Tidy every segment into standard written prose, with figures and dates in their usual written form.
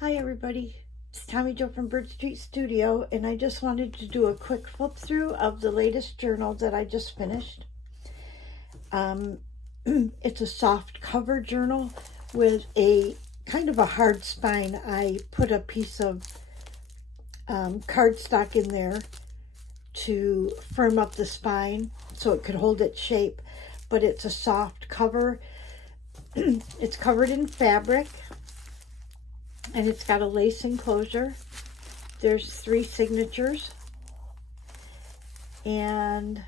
Hi everybody, it's Tommy Jo from Bird Street Studio, and I just wanted to do a quick flip through of the latest journal that I just finished. It's a soft cover journal with a kind of a hard spine. I put a piece of cardstock in there to firm up the spine so it could hold its shape, but it's a soft cover. It's covered in fabric. And it's got a lace enclosure. There's 3 signatures. And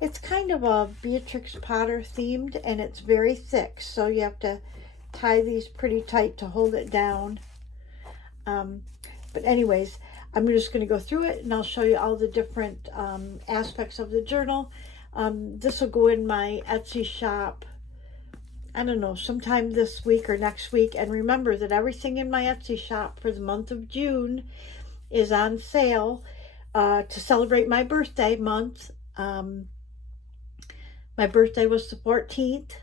it's kind of a Beatrix Potter themed, and it's very thick. So you have to tie these pretty tight to hold it down. But anyways, I'm just going to go through it and I'll show you all the different aspects of the journal. This will go in my Etsy shop, I don't know, sometime this week or next week. And remember that everything in my Etsy shop for the month of June is on sale to celebrate my birthday month. My birthday was the 14th,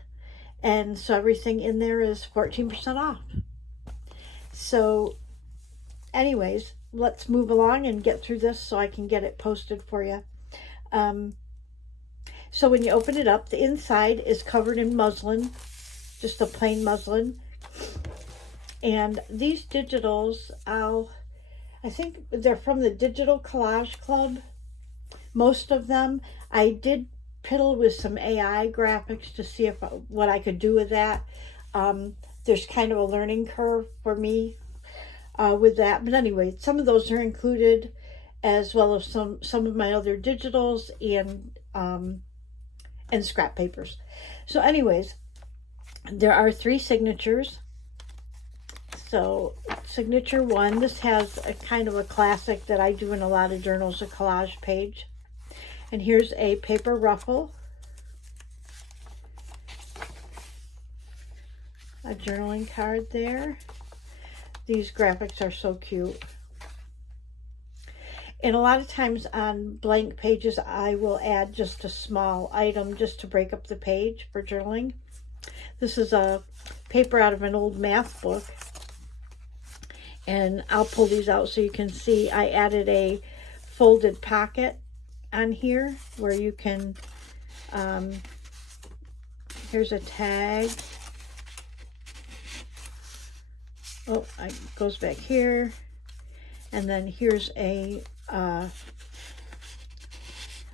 and so everything in there is 14% off. So anyways, let's move along and get through this so I can get it posted for you. So when you open it up, the inside is covered in muslin, just a plain muslin. And these digitals, I think they're from the Digital Collage Club. Most of them. I did piddle with some AI graphics to see what I could do with that. There's kind of a learning curve for me with that. But anyway, some of those are included, as well as some of my other digitals and scrap papers. So anyways, there are 3 signatures. So signature 1, this has a kind of a classic that I do in a lot of journals, a collage page. And here's a paper ruffle, a journaling card there. These graphics are so cute. And a lot of times on blank pages, I will add just a small item just to break up the page for journaling. This is a paper out of an old math book. And I'll pull these out so you can see. I added a folded pocket on here where you can, here's a tag. Oh, it goes back here. And then here's a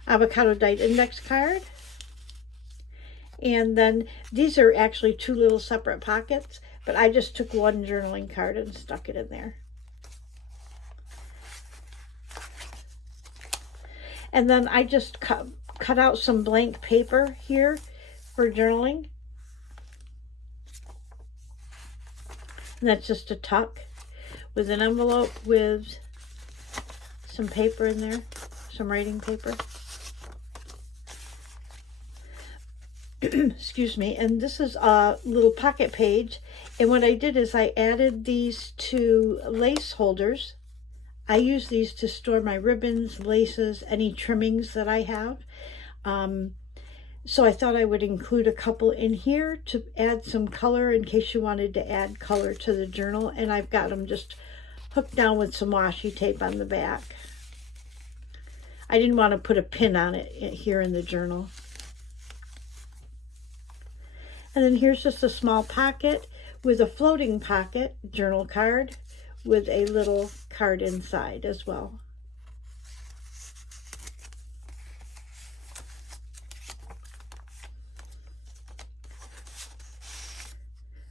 avocado dyed index card. And then these are actually 2 little separate pockets, but I just took one journaling card and stuck it in there. And then I just cut out some blank paper here for journaling. And that's just a tuck with an envelope with some paper in there, some writing paper. Excuse me. And this is a little pocket page. And what I did is I added these 2 lace holders. I use these to store my ribbons, laces, any trimmings that I have. So I thought I would include a couple in here to add some color in case you wanted to add color to the journal. And I've got them just hooked down with some washi tape on the back. I didn't want to put a pin on it here in the journal. And then here's just a small pocket with a floating pocket journal card with a little card inside as well.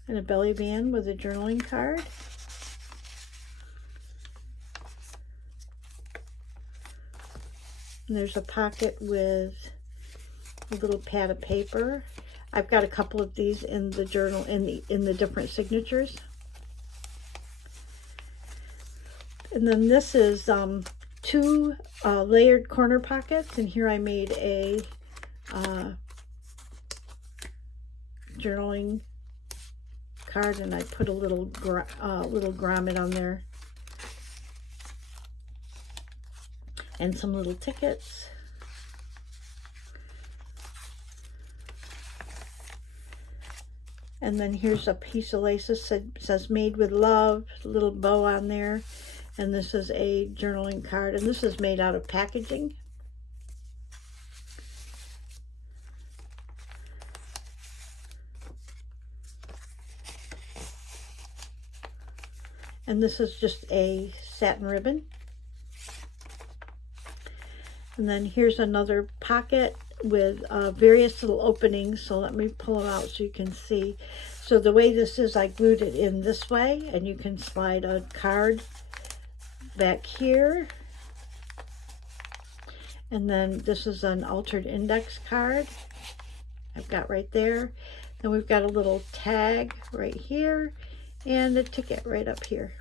And a belly band with a journaling card. And there's a pocket with a little pad of paper. I've got a couple of these in the journal in the different signatures. And then this is 2 layered corner pockets, and here I made a journaling card, and I put a little grommet on there and some little tickets. And then here's a piece of lace that says made with love, little bow on there. And this is a journaling card, and this is made out of packaging. And this is just a satin ribbon. And then here's another pocket with various little openings. So let me pull them out so you can see. So the way this is, I glued it in this way, and you can slide a card back here. And then this is an altered index card I've got right there. Then we've got a little tag right here and a ticket right up here.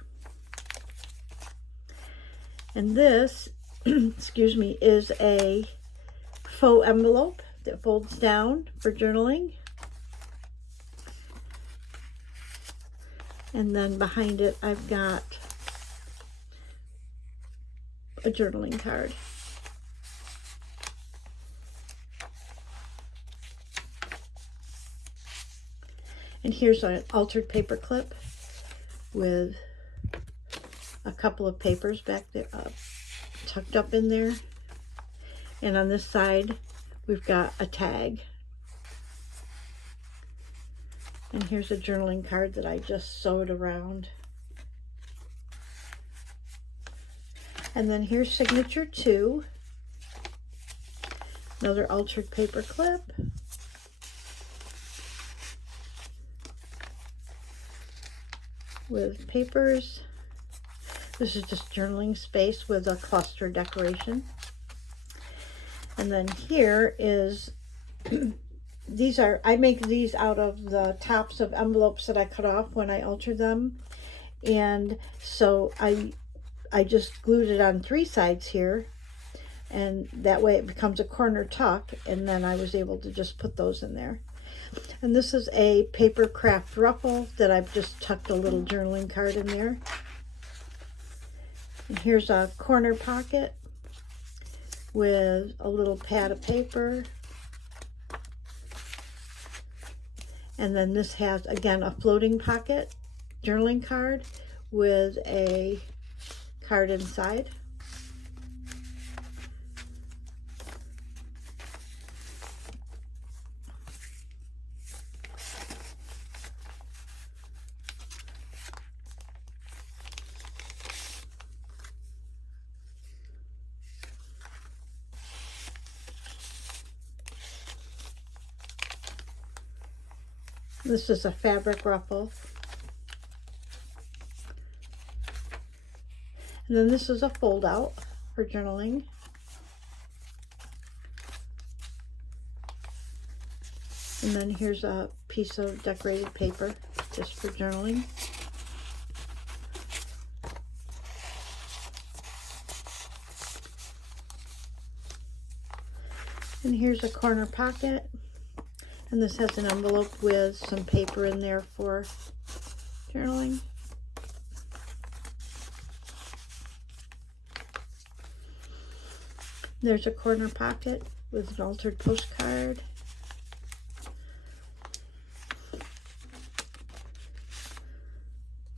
And this, excuse me, is a faux envelope that folds down for journaling. And then behind it, I've got a journaling card. And here's an altered paper clip with a couple of papers back there, tucked up in there. And on this side, we've got a tag. And here's a journaling card that I just sewed around. And then here's signature 2. Another altered paper clip. With papers. This is just journaling space with a cluster decoration. And then here is, I make these out of the tops of envelopes that I cut off when I altered them. And so I just glued it on 3 sides here, and that way it becomes a corner tuck, and then I was able to just put those in there. And this is a paper craft ruffle that I've just tucked a little journaling card in there. And here's a corner pocket with a little pad of paper. And then this has, again, a floating pocket journaling card with a card inside. This is a fabric ruffle. And then this is a fold out for journaling. And then here's a piece of decorated paper just for journaling. And here's a corner pocket. And this has an envelope with some paper in there for journaling. There's a corner pocket with an altered postcard.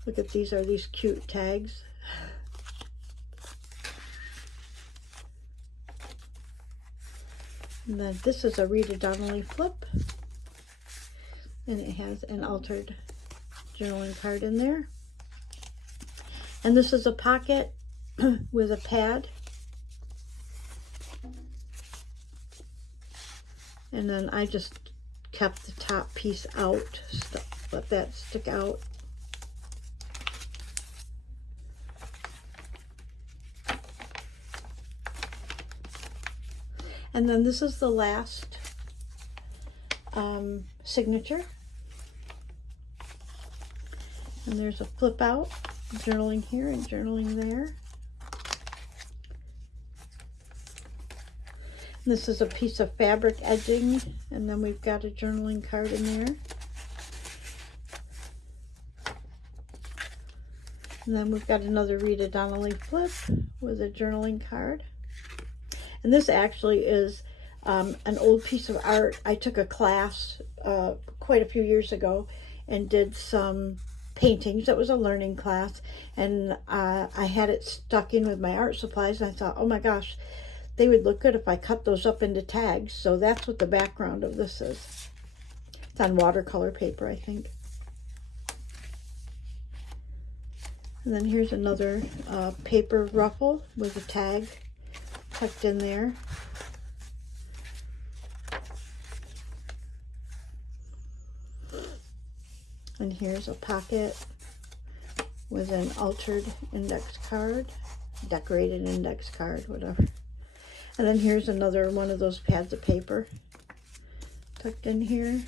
Look at these, are these cute tags. And then this is a Rita Donnelly flip. And it has an altered journaling card in there. And this is a pocket with a pad. And then I just kept the top piece out, let that stick out. And then this is the last signature. And there's a flip out, journaling here and journaling there. And this is a piece of fabric edging, and then we've got a journaling card in there. And then we've got another Rita Donnelly flip with a journaling card. And this actually is an old piece of art. I took a class quite a few years ago, and did some paintings. That was a learning class, and I had it stuck in with my art supplies, and I thought, oh my gosh, they would look good if I cut those up into tags. So that's what the background of this is. It's on watercolor paper, I think. And then here's another paper ruffle with a tag tucked in there. And here's a pocket with an altered index card, decorated index card, whatever. And then here's another one of those pads of paper tucked in here.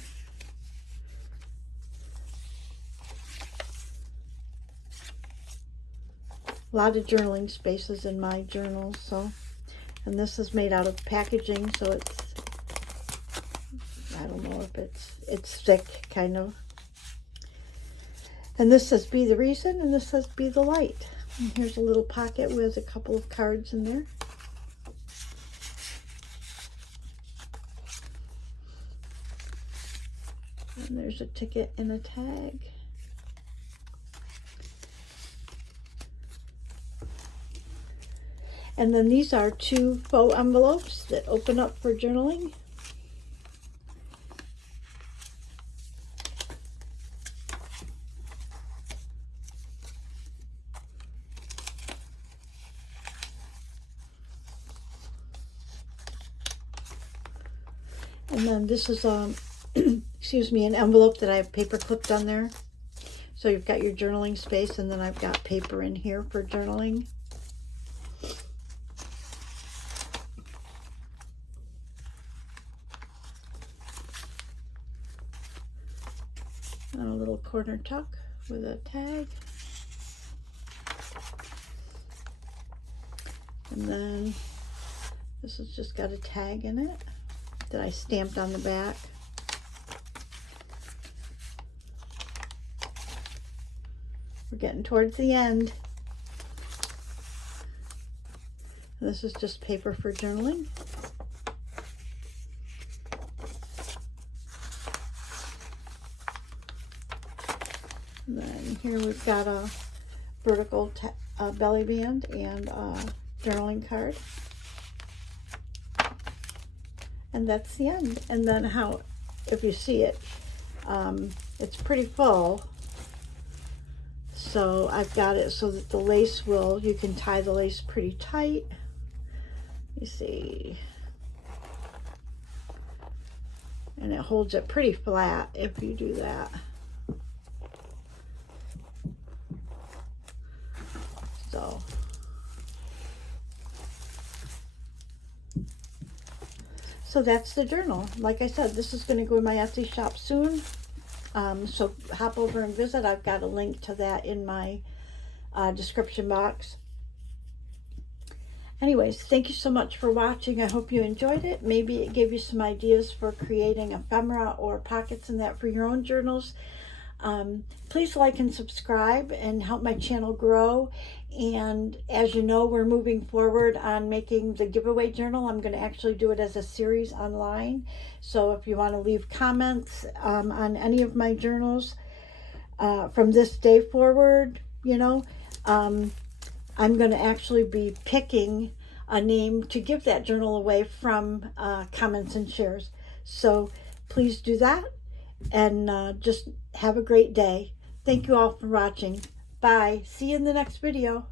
A lot of journaling spaces in my journal, so, and this is made out of packaging, so it's, I don't know if it's thick, kind of. And this says be the reason, and this says be the light. And here's a little pocket with a couple of cards in there. And there's a ticket and a tag. And then these are 2 faux envelopes that open up for journaling. And then this is, excuse me, an envelope that I have paper clipped on there. So you've got your journaling space, and then I've got paper in here for journaling. And a little corner tuck with a tag. And then this has just got a tag in it that I stamped on the back. We're getting towards the end. This is just paper for journaling. And then here we've got a vertical belly band and a journaling card. And that's the end. And then how, if you see it, it's pretty full. So I've got it so that the lace will, you can tie the lace pretty tight. You see. And it holds it pretty flat if you do that. So that's the journal. Like I said, this is going to go in my Etsy shop soon. So hop over and visit. I've got a link to that in my description box. Anyways, thank you so much for watching. I hope you enjoyed it. Maybe it gave you some ideas for creating ephemera or pockets and that for your own journals. Please like and subscribe and help my channel grow. And as you know, we're moving forward on making the giveaway journal. I'm going to actually do it as a series online. So if you want to leave comments on any of my journals from this day forward, you know, I'm going to actually be picking a name to give that journal away from comments and shares. So please do that, and just have a great day. Thank you all for watching. Bye. See you in the next video.